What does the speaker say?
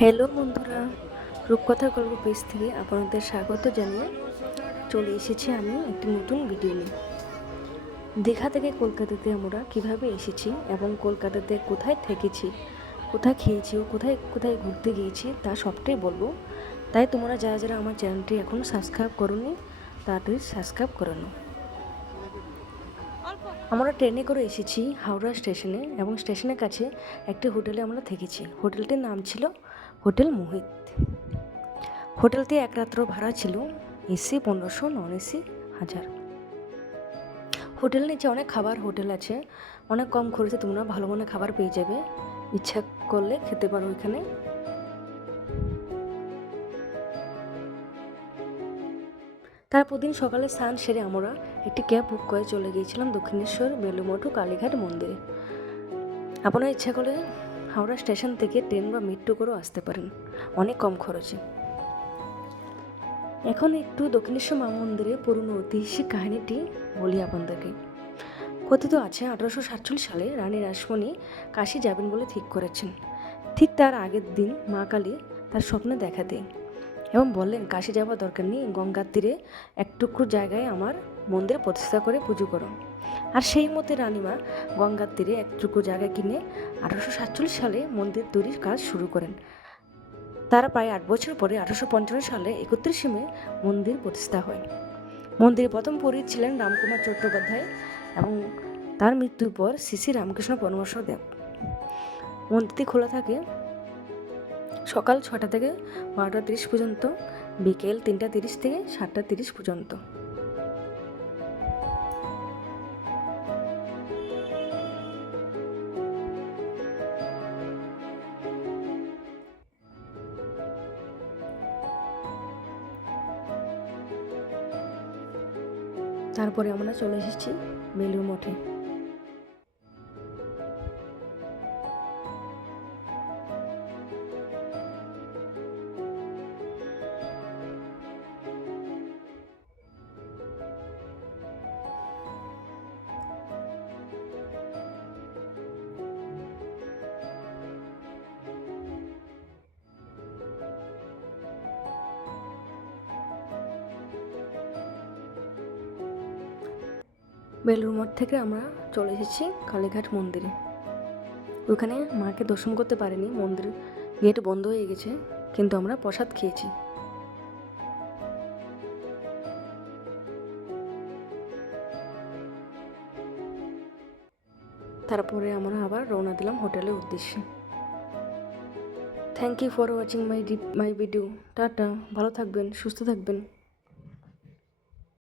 Hello বন্ধুরা, রূপকথার গল্প পেজ থেকে আপনাদের স্বাগত জানিয়ে চলে এসেছি আমি একটি নতুন ভিডিও নিয়ে। দীঘা থেকে কলকাতাতে আমরা কীভাবে এসেছি এবং কলকাতাতে কোথায় থেকেছি, কোথায় খেয়েছি ও কোথায় কোথায় ঘুরতে গিয়েছি তা সবটাই বলব। তাই তোমরা যারা যারা আমার চ্যানেলটি এখনও সাবস্ক্রাইব করোনি তাড়াতাড়ি সাবস্ক্রাইব করে নাও। আমরা ট্রেনে করে এসেছি হাওড়া স্টেশনে এবং স্টেশনের কাছে একটি হোটেলে আমরা থেকেছি। হোটেলটির নাম ছিল হোটেল মোহিত। হোটেলটি এক রাত্র ভাড়া ছিল এসি পনেরোশো, নন এসি হাজার। হোটেল নিচে অনেক খাবার হোটেল আছে। অনেক কম খরচে তোমরা ভালো মনে খাবার পেয়ে যাবে। ইচ্ছা করলে খেতে পারো এখানে। তারপর দিন সকালে স্নান সেরে আমরা একটি ক্যাব বুক করে চলে গিয়েছিলাম দক্ষিণেশ্বর, বেলুমঠু, কালীঘাট মন্দিরে। আপনার ইচ্ছা করলে হাওড়া স্টেশন থেকে ট্রেন বা মেট্রো করেও আসতে পারেন। অনেক কম খরচে। এখন একটু দক্ষিণেশ্বর মা মন্দিরে পুরনো ঐতিহাসিক কাহিনীটি বলি আপনাদেরকে। কথিত আছে, আঠারোশো সাতচল্লিশ সালে রানী রাসমণি কাশি যাবেন বলে ঠিক করেছেন। ঠিক তার আগের দিন মা কালী তার স্বপ্নে দেখা দেয় এবং বললেন, কাশি যাওয়ার দরকার নেই, গঙ্গার তীরে এক টুকরো জায়গায় আমার মন্দির প্রতিষ্ঠা করে পুজো করো। আর সেই মতে রানীমা গঙ্গার তীরে এক টুকরো জায়গা কিনে আঠারোশো সাতচল্লিশ সালে মন্দির তৈরির কাজ শুরু করেন। তারা প্রায় আট বছর পরে আঠারোশো পঞ্চান্ন সালে একত্রিশে মে মন্দির প্রতিষ্ঠা হয়। মন্দিরে প্রথম পুরোহিত ছিলেন রামকুমার চট্টোপাধ্যায় এবং তার মৃত্যুর পর শ্রী শ্রী রামকৃষ্ণ পরমর্শ দেব মন্দিরটি খোলা থাকে সকাল ছটা থেকে বারোটা তিরিশ পর্যন্ত, বিকেল তিনটা তিরিশ থেকে সাতটা তিরিশ পর্যন্ত। তারপরে আমরা চলে এসেছি বেলুর মঠে। বেলুর মঠ থেকে আমরা চলে এসেছি কালীঘাট মন্দিরে। ওখানে মাকে দর্শন করতে পারিনি, মন্দির গেট বন্ধ হয়ে গেছে, কিন্তু আমরা প্রসাদ খেয়েছি। তারপরে আমরা আবার রওনা দিলাম হোটেলের উদ্দেশ্যে। Thank you for watching my my video tata, ভালো থাকবেন, সুস্থ থাকবেন।